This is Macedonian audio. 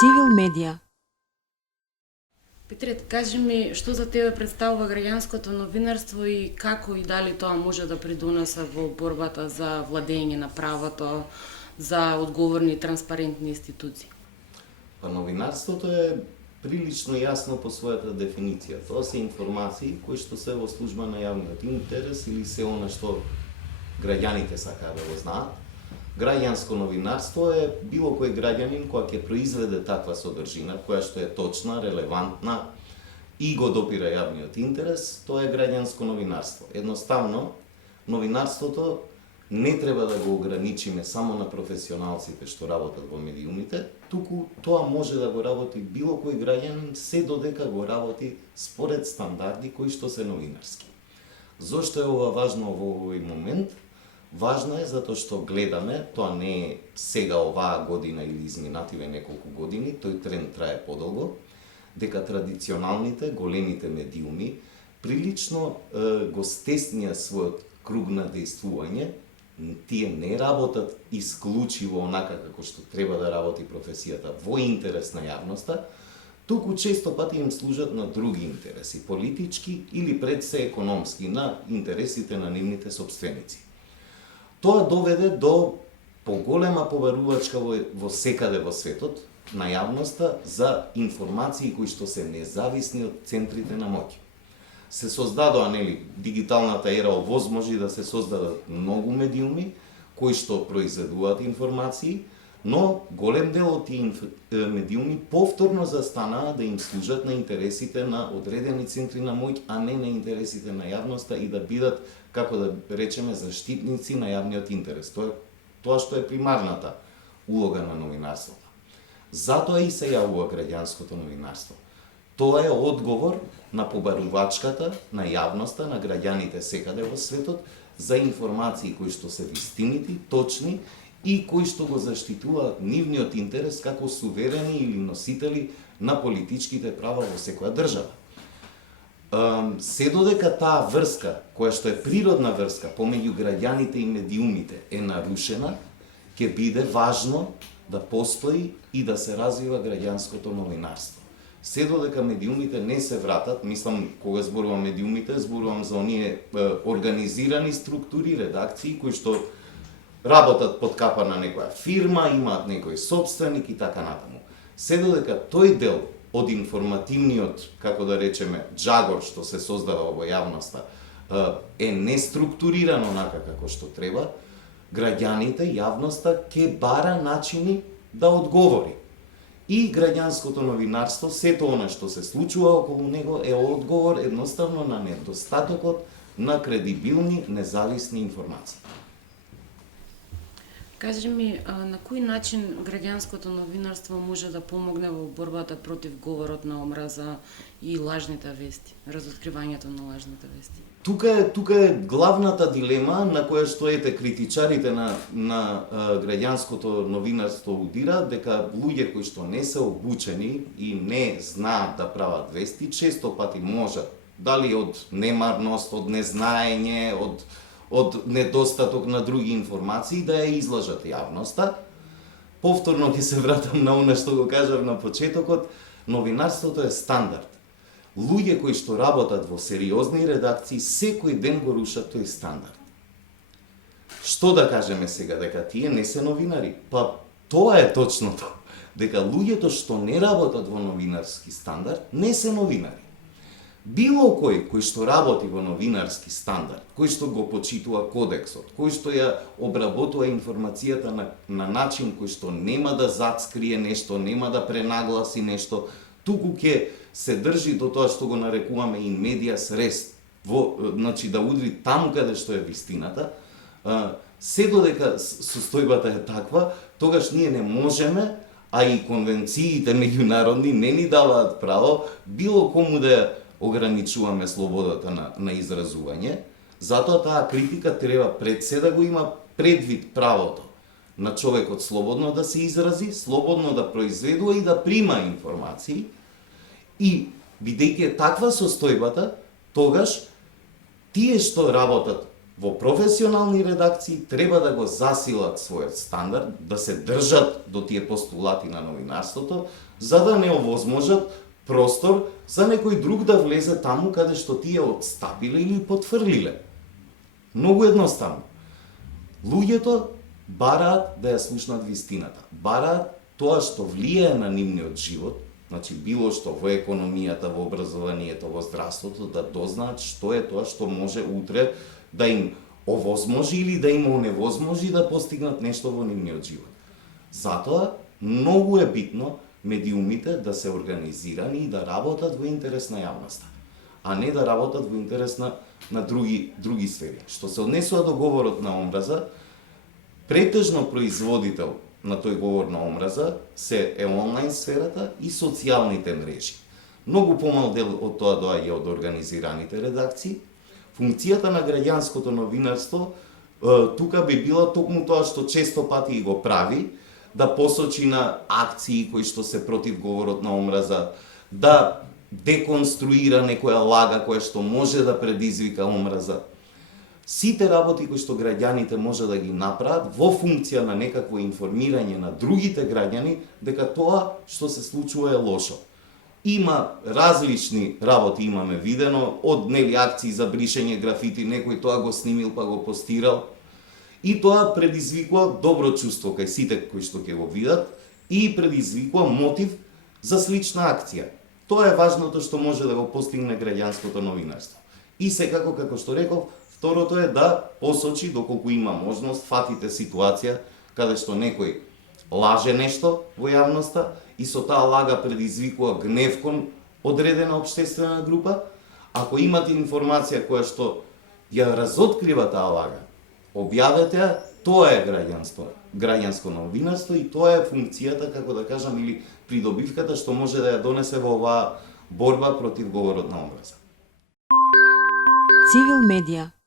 Цивил медија. Петрет, кажи ми што за тебе представува граѓанското новинарство и како и дали тоа може да придонесе во борбата за владење на правото, за одговорни и транспарентни институции? Па новинарството е прилично јасно по својата дефиниција. Тоа се информации кои што се во служба на јавниот интерес или се она што граѓаните сакаат да го знаат. Граѓанско новинарство е било кој граѓанин која ќе произведе таква содржина, која што е точна, релевантна и го допира јавниот интерес, тоа е граѓанско новинарство. Едноставно, новинарството не треба да го ограничиме само на професионалците што работат во медиумите, туку тоа може да го работи било кој граѓанин се додека го работи според стандарди кои што се новинарски. Зошто е ова важно во овој момент? Важно е затоа што гледаме, тоа не е сега оваа година или изминативе неколку години, тој тренд трае подолго, дека традиционалните, големите медиуми прилично го стеснија својот круг на дејствување. Тие не работат исклучиво онака како што треба да работи професијата во интерес на јавноста, туку често пати им служат на други интереси, политички или пред се економски, на интересите на нивните сопственици. Тоа доведе до поголема побарувачка во секаде во светот на јавноста за информации кои што се независни од центрите на моќ. Се создадоа, дигиталната ера овозможи да се создадат многу медиуми кои што произведуваат информации, но голем дел од тие медиуми повторно застанаа да им служат на интересите на одредени центри на моќ, а не на интересите на јавноста и да бидат, како да речеме, заштитници на јавниот интерес. Тоа што е примарната улога на новинарството. Затоа и се јавува граѓанското новинарство. Тоа е одговор на побарувачката, на јавноста, на граѓаните секаде во светот за информации кои што се вистинити, точни и кои што го заштитуваат нивниот интерес како суверени или носители на политичките права во секоја држава. Се додека таа врска, која што е природна врска помеѓу граѓаните и медиумите е нарушена, ќе биде важно да постои и да се развива граѓанското новинарство. Се додека медиумите не се вратат, мислам, кога зборувам медиумите, зборувам за оние организирани структури, редакции, кои што работат под капа на некоја фирма, имаат некој собственик и така натаму. Се додека тој дел од информативниот, како да речеме, джагор што се создава во јавноста, е неструктурирано онака како што треба, граѓаните, јавноста ќе бара начини да одговори. И граѓанското новинарство, сето она што се случува околу него е одговор едноставно на недостатокот на кредибилни, независни информации. Кажи ми, на кој начин граѓанското новинарство може да помогне во борбата против говорот на омраза и лажните вести, разоткривањето на лажните вести? Тука е главната дилема на која што критичарите на граѓанското новинарство удира, дека луѓе кои што не се обучени и не знаат да прават вести, често пати можат, дали од немарност, од незнаење, од недостаток на други информации, да ја излажат јавноста. Повторно ќе се вратам на она што го кажав на почетокот, новинарството е стандард. Луѓе кои што работат во сериозни редакции, секој ден го рушат тој стандард. Што да кажеме сега, дека тие не се новинари? Па тоа е точното, дека луѓето што не работат во новинарски стандард, не се новинари. Било кој што работи во новинарски стандард, кој што го почитува кодексот, кој што ја обработува информацијата на начин кој што нема да зацкрие нешто, нема да пренагласи нешто, туку ќе се држи до тоа што го нарекуваме in medias res, значи да удри таму каде што е вистината, се додека состојбата е таква, тогаш ние не можеме, а и конвенциите меѓународни не ни даваат право било кому да ограничуваме слободата на изразување. Затоа таа критика треба пред се да го има предвид правото на човекот слободно да се изрази, слободно да произведува и да прима информации. И бидејќи е таква состојбата, тогаш тие што работат во професионални редакции треба да го засилат својот стандард, да се држат до тие постулати на новинарството, за да не овозможат простор за некој друг да влезе таму каде што тие отстапиле или потврлиле. Многу едноставно. Луѓето бараат да ја слушнат вистината. Бараат тоа што влијае на нивниот живот, значи било што во економијата, во образованието, во здравството, да дознаат што е тоа што може утре да им овозможи или да им оневозможи да постигнат нешто во нивниот живот. Затоа, многу е битно медиумите да се организирани и да работат во интерес на јавноста, а не да работат во интерес на други сфери. Што се однесува до говорот на омраза, претежно производител на тој говор на омраза се е онлайн сферата и социјалните мрежи. Многу помал дел од тоа доаѓа од организираните редакции. Функцијата на граѓанското новинарство тука би била токму тоа што често пати и го прави, да посочи на акции кои што се против говорот на омраза, да деконструира некоја лага која што може да предизвика омраза. Сите работи кои што граѓаните може да ги направат во функција на некакво информирање на другите граѓани дека тоа што се случува е лошо. Има различни работи, имаме видено, од акции за бришење графити, некој тоа го снимил па го постирал, и тоа предизвикува добро чувство кај сите кои што ќе го видат и предизвикува мотив за слична акција. Тоа е важното што може да го постигне граѓанското новинарство. И секако, како што реков, второто е да посочи доколку има можност, фатите ситуација каде што некој лаже нешто во јавноста и со таа лага предизвикува гнев кон одредена општествена група. Ако имате информација која што ја разоткрива таа лага, објавете ја, тоа е граѓанско новинарство и тоа е функцијата, како да кажам, или придобивката што може да ја донесе во оваа борба против говорот на омраза. Цивил медија